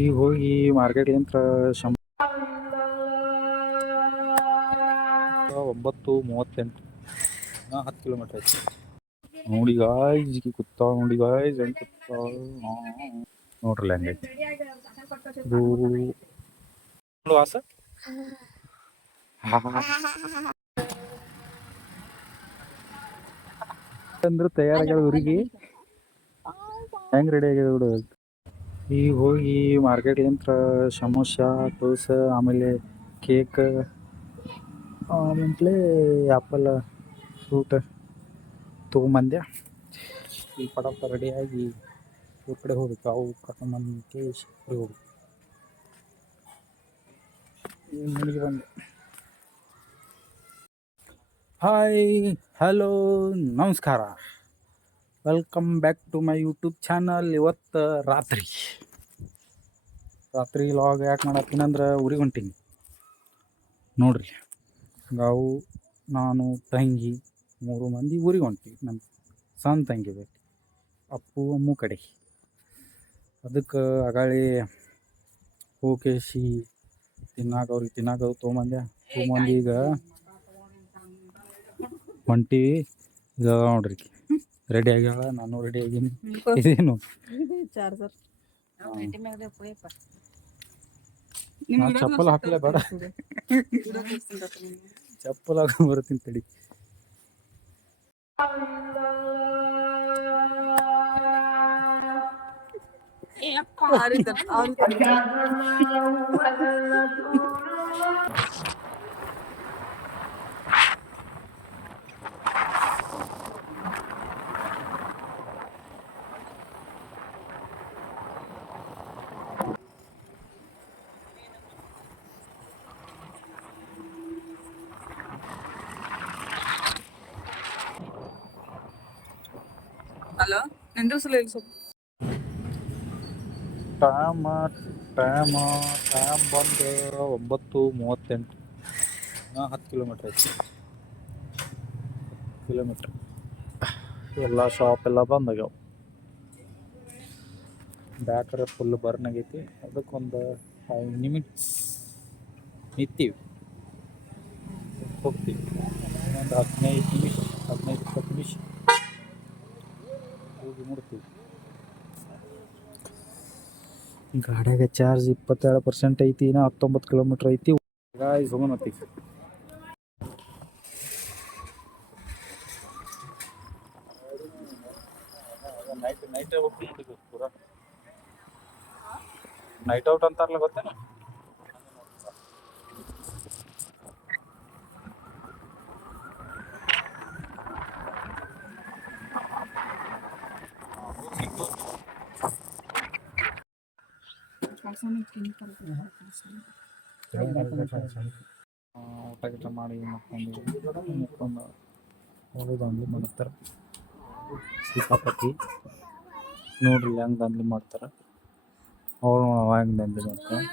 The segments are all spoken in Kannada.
ಈಗ ಹೋಗಿ ಮಾರ್ಕೆಟ್ಲಿಂತ್ರ 9:38 10 ಕಿಲೋಮೀಟರ್ ಐತಿ. ನೋಡಿ ಗಾಯ್ಸ್ ಈಗ ಕೂತಾವ, ನೋಡಿ ಗಾಯ್ಸ್ ಹೆಂಗ್ ಕೂತಾವ ನೋಡ್ರಲ್ಲ ಹೆಂಗೈತಿ ಇದು ವಾಸ. ಅಂದ್ರೆ ತಯಾರಾಗ್ಯಾದ ಊರಿಗೆ ಹೆಂಗ್ ರೆಡಿ ಆಗ್ಯಾದ ಬಿಡು. ಈಗ ಹೋಗಿ ಮಾರ್ಕೆಟ್ಲಿಂತ್ರ ಸಮೋಸ, ಟೋಸ, ಆಮೇಲೆ ಕೇಕ್, ಆಮೇಲೆ ಆ್ಯಪಲ್ ಫ್ರೂಟ್ ತೊಗೊಂಬಂದೆ. ಈ ಪಡಪ್ಪ ರೆಡಿಯಾಗಿ ಊರ ಕಡೆ ಹೋಗ್ಬೇಕು. ಅವು ಕರ್ಕೊಂಬಂದು ಕೇಳಿಸಿ ಹೋಗ್ಬೇಕು. ಈಗ ಮನೆಗೆ ಬಂದೆ. ಹಾಯ್, ಹಲೋ, ನಮಸ್ಕಾರ, welcome back to my YouTube channel. ಇವತ್ತು ರಾತ್ರಿ ಲಾಗ್ ಯಾಕೆ ಮಾಡತ್ತೀನಿ ಅಂದ್ರೆ ಊರಿಗೆ ಹೊಂಟೀನಿ ನೋಡ್ರಿ. ಗಾವು ನಾನು ತಂಗಿ 3 ಮಂದಿ ಊರಿಗೆ ಹೊಂಟೀವಿ. ನಮ್ಮ ಸಣ್ಣ ತಂಗಿ ಬೇಕು ಅಪ್ಪು ಅಮ್ಮು ಕಡೆ. ಅದಕ್ಕೆ ಅಗಾಳಿ ಹೋಗೇಸಿ ಅವ್ರಿಗೆ ತಿನ್ನಾಕ ತೊಗೊಂಬಂದೆ. ಈಗ ಹೊಂಟೀವಿ. ಈಗ ನೋಡ್ರಿ ರೆಡಿ ಆಗ್ಯಾಳ, ನಾನು ರೆಡಿ ಆಗೀನಿ. ಇದೇನು ಚಾರ್ಜರ್ ಚಪ್ಪಲ್ ಹಾಕಲೇ ಬೇಡ, ಚಪ್ಪಲ್ ಹಾಕೊಂಡ್ ಬರ್ತೀನಿ ತಡಿ. ಹಲೋ, ನಿಂದ್ರಿಸಲ್ಲ ಇಲ್ಲಿ ಸ್ವಲ್ಪ. ಟೈಮ್ ಬಂದು 9:38 10 ಕಿಲೋಮೀಟರ್ ಐತಿ. ಎಲ್ಲ ಶಾಪ್ ಎಲ್ಲ ಬಂದಾಗ್ಯಾವ. ಬ್ಯಾಟ್ರಿ ಫುಲ್ ಬರ್ನ್ ಆಗೈತಿ. ಅದಕ್ಕೊಂದು 5 ನಿಮಿಟ್ಸ್ ನಿಂತೀವಿ, ಹೋಗ್ತೀವಿ. ಒಂದು 15-20 ನಿಮಿಷ ಹೋಗಿ ಮುಡ್ತೀವಿ. ಗಾಡಿಯಾಗ ಚಾರ್ಜ್ 27% ಐತಿ. ಇನ್ನು 19 ಕಿಲೋಮೀಟರ್ ಐತಿ. ಗಾಯ್ಸ್ ಹೋಗೋಣತ್ತಿ. ನೈಟ್ ಔಟ್ ಅಂತಾರಲ್ಲ, ಗೊತ್ತೇನ? ಊಟ ಗೀಟ ಮಾಡಿ ಮುಕ್ಕೊಂಡು ಹೋಗಿ ದಂಧೆ ಮಾಡ್ತಾರೆ. ಸಿಕ್ಕಾಪಟ್ಟಿ ನೋಡ್ರಿ ಹೆಂಗೆ ದಂಧೆ ಮಾಡ್ತಾರೆ ಅವ್ರು. ಹೆಂಗೆ ದಂಧೆ ಮಾಡ್ತಾರೆ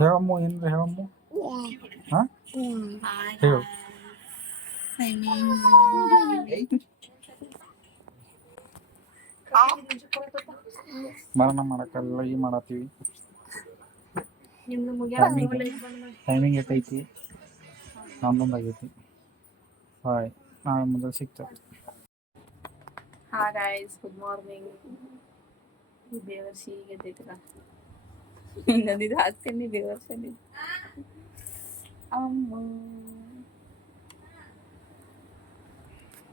ಹೇಳಮ್ಮ, ಏನ್ರಿ ಹೇಳಮ್ಮ? ಹಾಂ, ಹೇಳು. ಮರಣ ಮಾಡಕ್ಕೆಲ್ಲ ಈ ಮಾಡತ್ತೀವಿ. ಟೈಮಿಂಗ್ ಎಷ್ಟೈತಿ? 11 ಆಗೈತಿ. ಹಾಯ್, ನಾಳೆ ಮೊದಲು ಸಿಗ್ತದೆ. ಹಾ ಗೈಸ್, ಗುಡ್ ಮಾರ್ನಿಂಗ್. ಬೇವರ್ಸಿ ಎದ್ದೈತಿಲ್ಲ, ಹಿಂಗಂದಿದ್ದು ಹಾಕ್ತೀನಿ. ಬೇವರ್ಸಿ ಅಮ್ಮ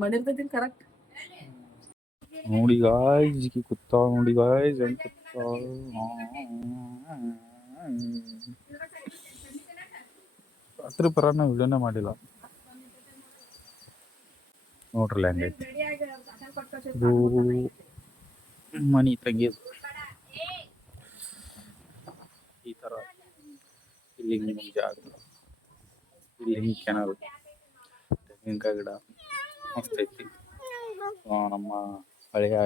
ಮಾಡಿರ್ತೈತಿ ಕರೆಕ್ಟ್. ನೋಡಿ ಗಾಯ್ಸ್ ಈಗ ಕೂತಾವ, ನೋಡಿ ಗಾಯ್ಸ್ ಹೆಂಗ್ ಕೂತಾವ. ರಾತ್ರಿ ಪರಾನ ವಿಡಿಯೋನೇ ಮಾಡಿಲ್ಲ ನೋಡ್ರಲ್ಲ ಹೆಂಗೈತಿ. ಇದು ಮನಿ ತೆಗಿಯೋದು ಈ ಥರ. ಇಲ್ಲಿ ಹಿಂಗೆ ಜಾಗ, ಇಲ್ಲಿ ಹಿಂಗೆ ಕೆನಲ್, ತೆಂಗಿನಕಾಯಿ ಗಿಡ ಮಸ್ತ್ ಐತಿ. ನಮ್ಮ ಹಳೆಯ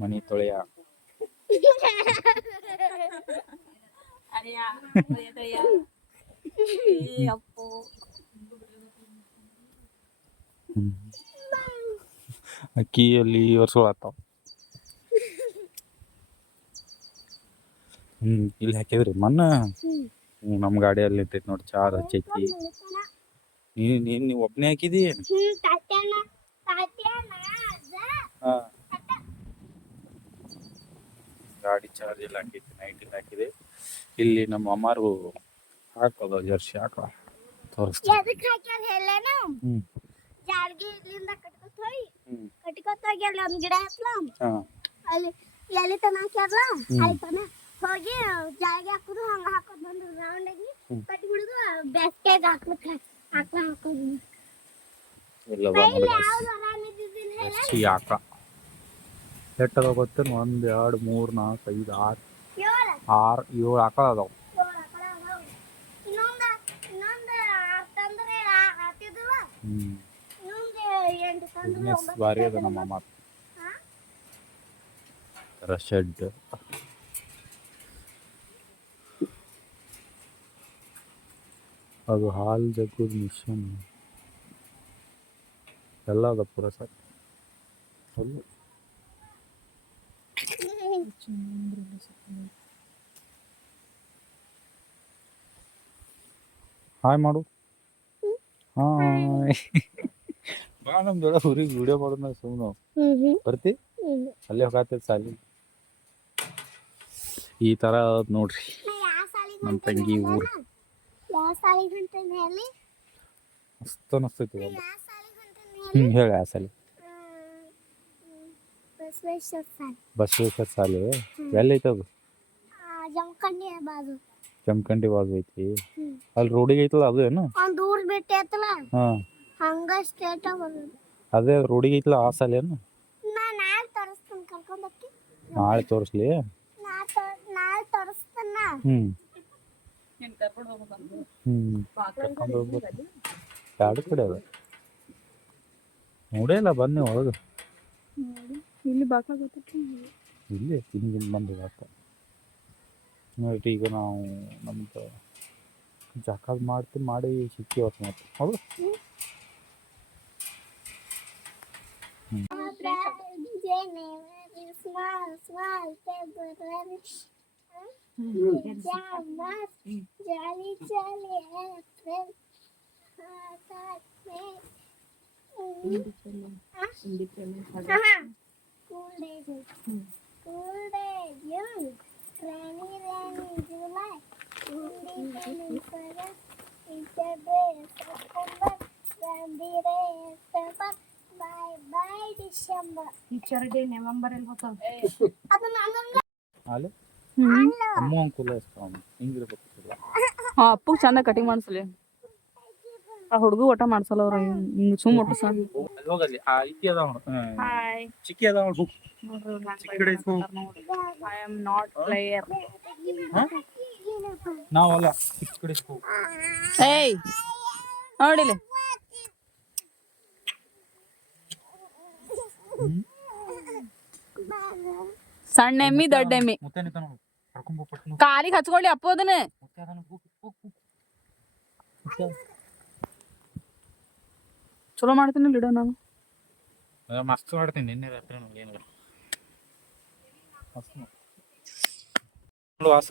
ಮನಿ ತೊಳೆಯ ಅಪ್ಪು ಅಕ್ಕಿಯಲ್ಲಿ ವರ್ಷಗಳಾಗ್ತಾವ. ಇಲ್ಲಿ ಹಾಕಿದ್ರಿ ಮನ್ನ. ನಮ್ಮ ಗಾಡಿಯಲ್ಲಿ ನಿಂತೈತಿ ನೋಡಿ, ಚಾರ್ ಹಚ್ಚೈತಿ. ನೀವು ಒಬ್ಬನೇ ಹಾಕಿದಿ? ಹಾಂ, ಗಾಡಿ ಚಾರ್ಜ್ ಎಲ್ಲ ಹಾಕೈತಿ, ನೈಟ್ ಇಲ್ಲ ಹಾಕಿದೆ. ಇಲ್ಲಿ ನಮ್ಮ ಅಮ್ಮಾರು ಹಾಕೋದು ಜರ್ಸಿ ಹಾಕೋ ತೋರಿಸ್ತೀನಿ. ಹ್ಞೂ ಜಾರ್ಗಿ ಇಲ್ಲಿಂದ ಕಟ್ಕೊತ ಹೋಗಿ ಹ್ಞೂ ಕಟ್ಕೊತ ಹೋಗಿ ಅಲ್ಲಿ ಒಂದು ಗಿಡ ಹತ್ಲ ಹಾಂ ಅಲ್ಲಿ ಎಲ್ಲಿ ತನ ಹಾಕ್ಯಾರಲ್ಲ ಅಲ್ಲಿ ತನ ಹೋಗಿ ಜಾರ್ಗಿ ಹಾಕೋದು ಹಂಗ ಹಾಕೋದು ಒಂದು ರೌಂಡ್ ಆಗಿ ಕಟ್ಬಿಡುದು ಬೇಸ್ಗೆಗೆ ಹಾಕೋದು. ಎಲ್ಲ ಯಾವ್ದು ಆರಾಮಿದ್ದಿದ್ದಿಲ್ಲ ಹೇಳ ಜರ್ಸಿ ಹಾಕ ಎಟ್ಟದ ಗೊತ್ತೇನು? 1 2 3 4 5 6 ಏಳು 7 ಆಕಳ ಅದಾವ. ಇನ್ನೊಂದು ತಂದ್ರೆ ಹಾಕಿದ್ವ ಇನ್ನೊಂದು 8 ತಂದ್ರೆ ಬಿಸ್ನೆಸ್ ಭಾರಿ ಅದ ನಮ್ಮ ಅಮ್ಮ. ಶೆಡ್ ಅದು ಹಾಲು ಜಗ್ಗುದ ಮಿಷನ್ ಎಲ್ಲ ಅದ ಪೂರ ಸರ್. ಹಾಯ್ ಮಾಡು. ಹಾಯ್ ಬಾ ನಮ್ಮ ಜೋಡ ಊರಿಗೆ ವಿಡಿಯೋ ಮಾಡೋಣ ಸುಮ್ಮನೆ ಬರ್ತಿ. ಅಲ್ಲೇ ಹೋಗತ್ತೈತಿ ಸಾಲಿ. ಈ ಥರ ನೋಡ್ರಿ ನಮ್ಮ ತಂಗಿ ಊರು. ಮಸ್ತ್ ಅನಿಸ್ತೈತಿ. ಹೇಳಿ ಆ ಸಾಲಿ. ಬಸವೇಶ್ವರ ಸಾಲಿ ಎಲ್ಲೈತೆ ಅದು? ಜಮಖಂಡಿ ಬಾಜು ಐತಿ. ಅಲ್ಲಿ ರೋಡಿಗೆ ಐತಲ್ಲ ಅದು ಏನು? ಒಂದು ಊರ್ ಬಿಟ್ಟು ಐತಲ್ಲ ಹಾಂ, ಹಂಗ ಸ್ಟೇಟ್ ಅದೇ ರೋಡಿಗೆ ಐತಲ್ಲ ಆ ಸಾಲಿ ಏನು? ನಾಳೆ ತೋರಿಸ್ತೀನಿ ಕರ್ಕೊಂಡೋಗಿ. ನಾಳೆ ತೋರಿಸ್ಲಿ. ನಾಳೆ ತೋರಿಸ್ತಾನ. ಕರ್ಕೊಂಡು ಹೋಗ್ಬೇಕು. ಎರಡು ಕಡೆ ಅದ ನೋಡೇ ಬನ್ನಿ ಒಳಗೆ. ಇಲ್ಲಿ ಬಾಕ್ಲ ಗೊತ್ತೈತಿ. ಇಲ್ಲಿ ಹಿಂದಿನ ಬಂದು ನೋಡಿ. ಈಗ ನಾವು ನಮ್ದು ಜಾಕಾದ್ ಮಾಡಿ ಸಿಕ್ಕಿ ಹೊತ್ತು ಮಾತು ಹೌದು. ಟೀಚರ್ ಡೇ ನವೆಂಬರ್ ಅಲ್ಲಿ ಹೋಗ್ತಾವ. ಅಲ್ಲಿ ಅಮ್ಮ ಅಂಕುಲ ಹಿಂಗಿರ್ಬೇಕು. ಅಪ್ಪಗೆ ಚಂದ ಕಟಿಂಗ್ ಮಾಡಿಸ್ಲಿ. ಆ ಹುಡುಗ ಒಟ್ಟ ಮಾಡ್ಸಲ್ಲ ಅವ್ರ ಸುಮ್ ಒಟ್ಟು ಸಣ್ಣ. ಹೋಗಲ್ಲಿ ಆ ಇಕ್ಕಿ ಅದಾವ ಹಾಯ್ ಚಿಕ್ಕಿ ಅದಾವ. I am not player. ನಾವಲ್ಲ ಚಿಕ್ಕ ಕಡೆ ಏಯ್ ನೋಡಿಲಿ ಸಣ್ಣ ಎಮ್ಮಿ ದೊಡ್ಡ ಎಮ್ಮಿ ಕಾಲಿಗೆ ಹಚ್ಕೊಳ್ಳಿ ಅಪ್ಪು ಅದನ್ನ. ಚಲೋ ಮಾಡ್ತೀನಿ ಲಿಡೋ ನಾನು. ಮಸ್ತ್ ಮಾಡ್ತೀನಿ. ನಿನ್ನೆ ರಾತ್ರಿ ಏನು ವಾಸ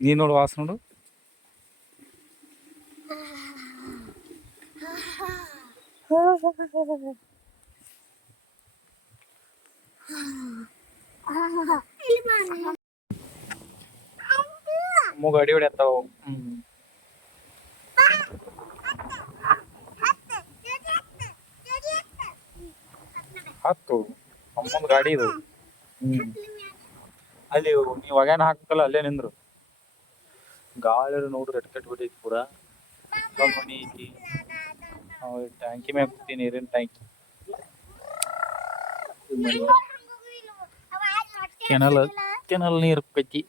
ನೀ ನೋಡು ವಾಸ ನೋಡು. ಗಾಡಿ ಹೊಡ್ಯಾತಾವ. ಹತ್ತು ಅಮ್ಮನ ಗಾಡಿ ಇದು. ಅಲ್ಲಿ ನೀವು ಒಗ್ಯಾನ ಹಾಕಲ್ಲ ಅಲ್ಲೇ ನಿಂದ್ರು. ಗಾಳಿ ನೋಡ್ರಿ ಎಟ್ಕಟ್ ಬಿಟ್ಟೈತಿ ಪೂರಾ. ಮನಿ ಐತಿ, ಟ್ಯಾಂಕಿ ಮ್ಯಾಗ ಕೂತಿ ನೀರಿನ ಟ್ಯಾಂಕಿ. ಕೆನಲ್ ನೀರು ಕಚ್ಚಿ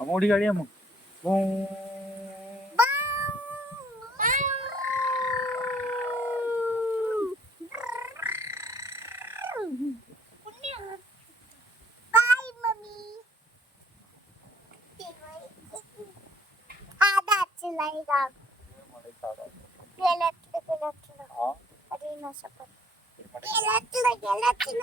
ಅಮ್ಮೋಡಿ ಗಾಡಿ ಅಮ್ಮ. ಈಗ ಗೆಲತ್ತಿನ ಅದೇನೋ ಸ್ವಲ್ಪ ಗೆಲತ್ತಿನ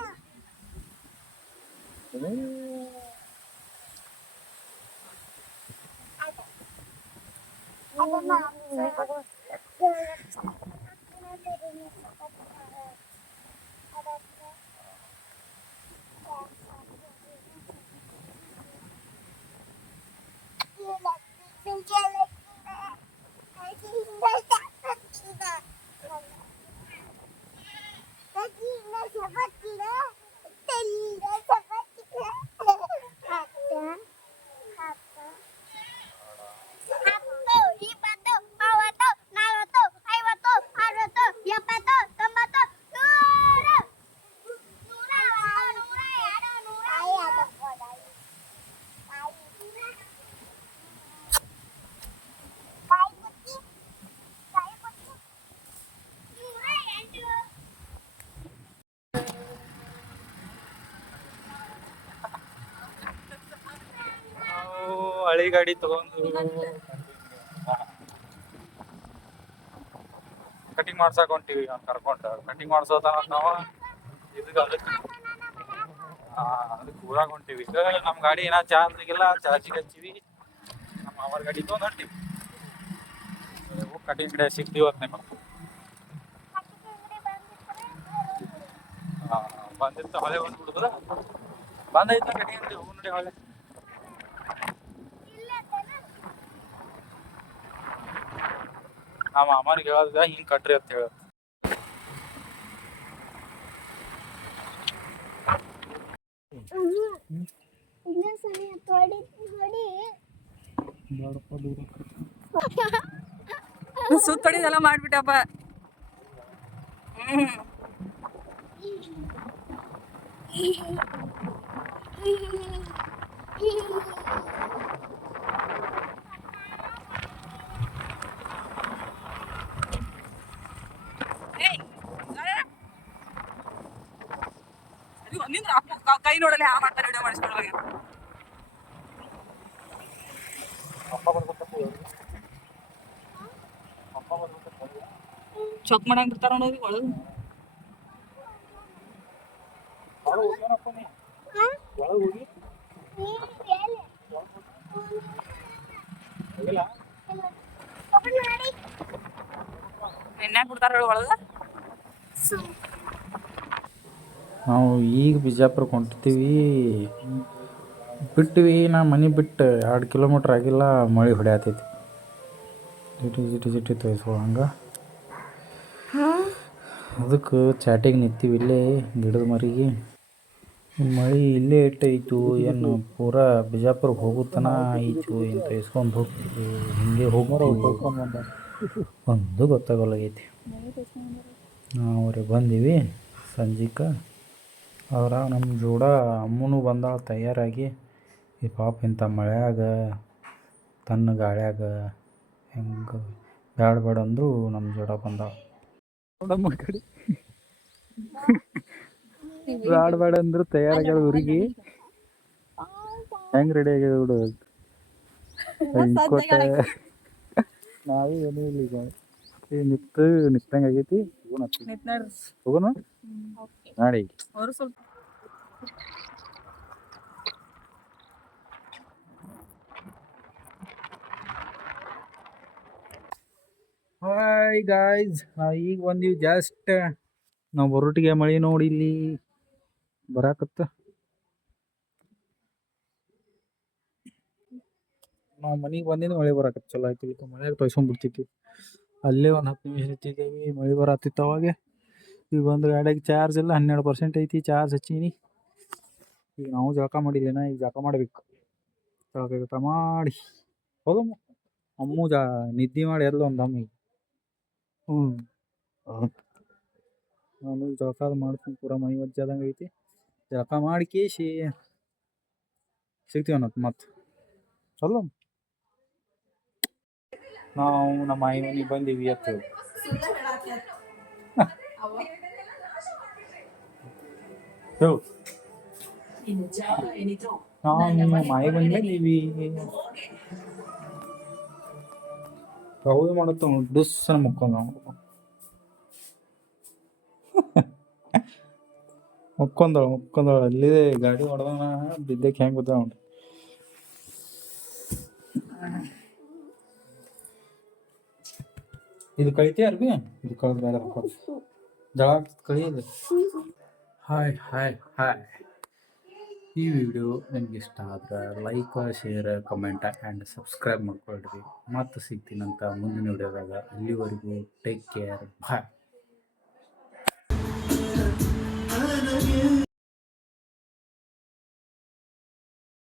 ಹಳಿ ಗಾಡಿ ತಗೊಂಡು ಕಟಿಂಗ್ ಮಾಡ್ಸಕ್ ಹೊಂಟಿವಿ ಕರ್ಕೊಂಡು ಕಟಿಂಗ್ ಮಾಡ್ಸೋತನ ನಾವು ಅದಕ್ಕೆ ಊರಾಗ ಹೊಂಟಿವಿ ಈಗ ನಮ್ಮ ಗಾಡಿ ಏನ ಚಾರ್ಜ್ ಆಗಿಲ್ಲ ಚಾರ್ಜಿಗೆ ಹಚ್ಚಿವಿ ನಮ್ಮ ಅವ್ರ ಗಾಡಿ ತಗೊಂಡ್ ಹೊಂಟಿವಿ ಕಟಿಂಗ್ ಗಿಡ ಸಿಗ್ತೀವಿ ಹೊತ್ತು ನಿಮಗೆ ಬಂದಿರ್ತ ಹೊಳೆ ಬಂದ್ಬಿಡುದ್ರ ಬಂದೈತೆ ಕಟಿಂಗ್ ಅಂಗಡಿ ಹೋಗಿ ನೋಡಿ ಹೊಳೆ ನಮ್ಮ ಅಮ್ಮನಿಗೆ ಹೇಳ್ದ ಹಿಂಗ್ ಕಟ್ರಿ ಅಂತ ಹೇಳ ಸುತ್ತೊಡಿದೆಲ್ಲ ಮಾಡ್ಬಿಟ್ಟಪ್ಪ ಕೈ ನೋಡಲಿ ಹಾ ಮಾಡ್ತಾರೆ ವಿಡಿಯೋ ಮಾಡಿಸ್ಕೊಳ್ಳೋಕೆ ಚೊಕ್ ಮಾಡಂಗ್ ಬಿಡ್ತಾರ ನೋಡಿ ಒಳಗೆ ಎಣ್ಣೆ ಬಿಡ್ತಾರ ಒಳಗೆ ನಾವು ಈಗ ಬಿಜಾಪುರಕ್ಕೆ ಹೊಂಟಿದ್ದೀವಿ ಬಿಟ್ಟಿವಿ ನಾ ಮನೆ ಬಿಟ್ಟು 2 ಕಿಲೋಮೀಟ್ರ್ ಆಗಿಲ್ಲ ಮಳೆ ಹೊಡೆಯತೈತಿ ಜಿಟಿ ತೋರಿಸುವ ಹಂಗೆ ಅದಕ್ಕೆ ಚಾಟಿಗೆ ನಿಂತೀವಿ ಇಲ್ಲೇ ಗಿಡದ ಮರಿಗೆ ಮಳೆ ಇಲ್ಲೇ ಇಟ್ಟೈತು ಏನು ಪೂರಾ ಬಿಜಾಪುರಕ್ಕೆ ಹೋಗುತ್ತಾನ ಆಯಿತು ಏನು ತೋರಿಸ್ಕೊಂಡು ಹೋಗ್ತೀವಿ ಹಿಂಗೆ ಹೋಗ್ಕೊಂಡು ಒಂದು ಗೊತ್ತಾಗಲಾಗೈತಿ ನಾವು ಅವ್ರಿಗೆ ಬಂದೀವಿ ಸಂಜಿಕ ಅವ್ರ ನಮ್ಮ ಜೋಡ ಅಮ್ಮನೂ ಬಂದಾಳ ತಯಾರಾಗಿ ಈ ಪಾಪ ಇಂಥ ಮಳೆಯಾಗ ತನ್ನ ಗಾಳ್ಯಾಗ ಹೆಂಗೆ ಬೇಡ ಅಂದರು ನಮ್ಮ ಜೋಡ ಬಂದಾಳ ನೋಡಮ್ಮ ಕಡೆ ಬೇಡ ಅಂದ್ರು ತಯಾರಾಗ್ಯಾಳ ಊರಿಗೆ ಹೆಂಗೆ ರೆಡಿ ಆಗ್ಯಾದ ಬಿಡು ಕೊಟ್ಟೆ ನಾವೇ ಏನೂ ಇಲ್ಲ ಈಗ ನಿತ್ತಂಗೆ ಆಗೈತಿ ಹೋಗೋಣ ನಾಳೆ ಅವರು ಸ್ವಲ್ಪ ಹಾಯ್ ಗಾಯ್ಸ್ ಈಗ ಬಂದೀವಿ ಜಸ್ಟ್ ನಾವು ಬರೋಟಿಗೆ ಮಳೆ ನೋಡಿ ಇಲ್ಲಿ ಬರಾಕತ್ತ ನಾವು ಮನೆಗೆ ಬಂದಿದ್ದು ಮಳೆ ಬರಾಕತ್ತ ಚಲೋ ಆಯ್ತು ಮಳೆಯಾಗ ತೊಯ್ಸ್ಕೊಂಡ್ಬಿಡ್ತಿತ್ತು ಅಲ್ಲೇ ಒಂದು 10 ನಿಮಿಷ ನಿಂತಿದ್ದೇವೆ ಮಳೆ ಬರತ್ತಿತ್ತು ಅವಾಗ ಈಗ ಒಂದು ಗಾಡಿಯಾಗ ಚಾರ್ಜ್ ಇಲ್ಲ 12% ಐತಿ ಚಾರ್ಜ್ ಹಚ್ಚೀನಿ ಈಗ ನಾವು ಜಳಕ ಮಾಡಿದ್ದೇನ ಈಗ ಜಳಕ ಮಾಡ್ಬೇಕು ಜಳಕ ಮಾಡಿ ಹೋಗಮ್ಮ ಅಮ್ಮು ನಿದ್ದೆ ಮಾಡಿ ಎಲ್ಲ ಒಂದು ಅಮ್ಮ ನಾನು ಜಳಕ ಮಾಡ್ತೀನಿ ಪೂರ ಮೈ ಒಜ್ಜಾದಂಗೆ ಐತಿ ಜಳಕ ಮಾಡಿ ಕೇಸಿ ಸಿಗ್ತೀವಿ ಅನ್ನೋದು ಮತ್ತೆ ಚಲೋ ನಾವು ನಮ್ಮ ಆಯಿ ಮನೆಗೆ ಬಂದೀವಿ ಅಂತ ನಾವು ಮಾಯಿ ಬಂದಿದ್ದೀವಿ ಅವು ಮಾಡತ್ತ ಡುಸ್ಸನ ಮುಕ್ಕೊಂಡ ಮುಕ್ಕೊಂದಳ ಅಲ್ಲಿದೆ ಗಾಡಿ ಹೊಡೆದವನ ಬಿದ್ದಕ್ಕೆ ಹೆಂಗೆ ಬಿದ್ದ ಅವ್ನು. ಇದು ಕಳಿತೀಯ ಅರ್ಬಿ ಇದು ಕಳೆದ ಬೇರೆ ಜಳ ಕಳಿಯೋದು. ಹಾಯ್ ಹಾಯ್ ಹಾಯ್, ಈ ವಿಡಿಯೋ ನಿಮ್ಗೆ ಇಷ್ಟ ಆದ್ರೆ like share comment and subscribe ಮಾಡ್ಕೊಳ್ರಿ. ಮತ್ತೆ ಸಿಗ್ತೀನಂತ ಮುಂದಿನ ವಿಡಿಯೋದಾಗ. ಅಲ್ಲಿವರೆಗೂ ಟೇಕ್ ಕೇರ್, ಬಾಯ್.